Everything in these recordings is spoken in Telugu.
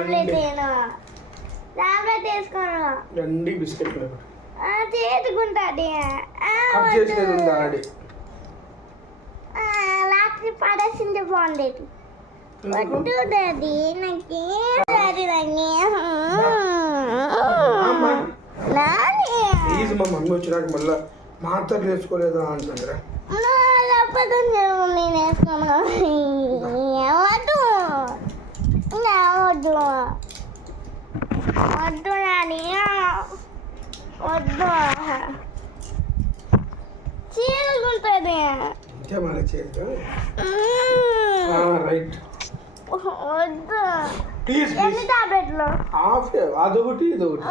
టాబ్లెట్ టాబ్లెట్ వేసుకోను. రండి బిస్కెట్ చేసుకుంటుంది. కట్ చేసేది ఉంది ఆల్రెడీ. రాత్రి పడేసింది బాగుండేది. వద్దు డాడీ నాకే డాడీ ప్లీజ్ మా మమ్మీ వచ్చినాక మళ్ళీ మాత్రలు వేసుకోలేదా అంటుందిరా. నేను వేసుకోను. వద్దు వద్దు వద్దు డాడీ వద్దు. చీలుకుంటుంది. ఇంకే మళ్ళీ చేయదు. రైట్ వద్దు. ప్లీజ్ ఎన్ని టాబ్లెట్లు? హాఫ్ అదొకటి ఇదొకటి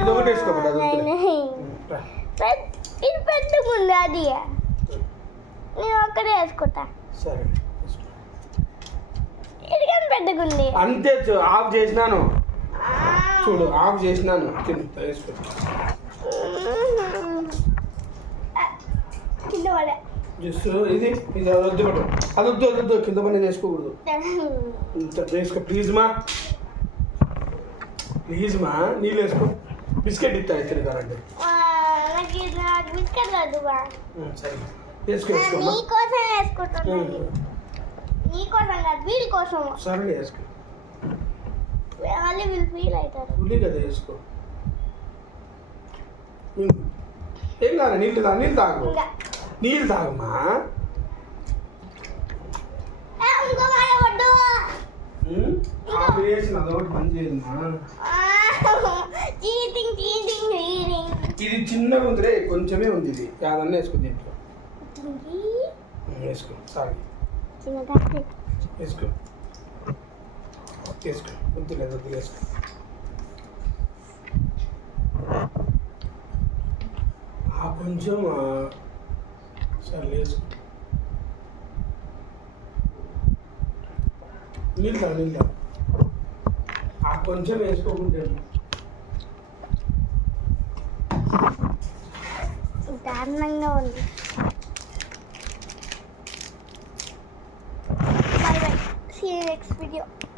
ఇదొకటి వేసుకోబడి అదొకటి. ఇది పెట్టుకుంది అది. నేను ఒక్కడే వేసుకుంటా. సరే ఇది కానీ పెట్టుకుంది. అంతే ఆఫ్ చేసినాను చూడు, ఆఫ్ చేసినాను. కింద వేసుకో. కింద పడే జస్ట్ ఇది ఇది వద్దు కూడా అదొద్దు అదొద్దు కింద పని వేసుకోకూడదు. ఇంత వేసుకో ప్లీజ్ మా నీళ్ళు వేసుకో. బిస్కెట్ ఇస్తా ఇచ్చిన కారండి. నాకు బిస్కెట్ వద్దు. సరే వేసుకో వేసుకో నీకోసం వేసుకుంటున్నాను. నీకోసం కాదు వీడి కోసం. సరే వేసుకో. మళ్ళీ వీళ్ళు ఫీల్ అవుతారు. ఉల్లి కదా వేసుకో. ఏం కాదు నీళ్ళు తాగు నీళ్ళు తాగమ్మా. ఇంకో మాట వద్దు. ఆఫ్ చేసిన అదొకటి పని చేయదమ్మా. ఇది చిన్నగా ఉందిరే, కొంచెమే ఉంది. ఇది యాదన్న వేసుకో దీంట్లో వేసుకో. సారీ వేసుకో వేసుకో. వద్దులేదు వద్దు వేసుకో. కొంచెం సరే వేసుకో. నీళ్ళు కొంచెం వేసుకోకుంటే దారుణంగా ఉంది. Bye bye. See you next video.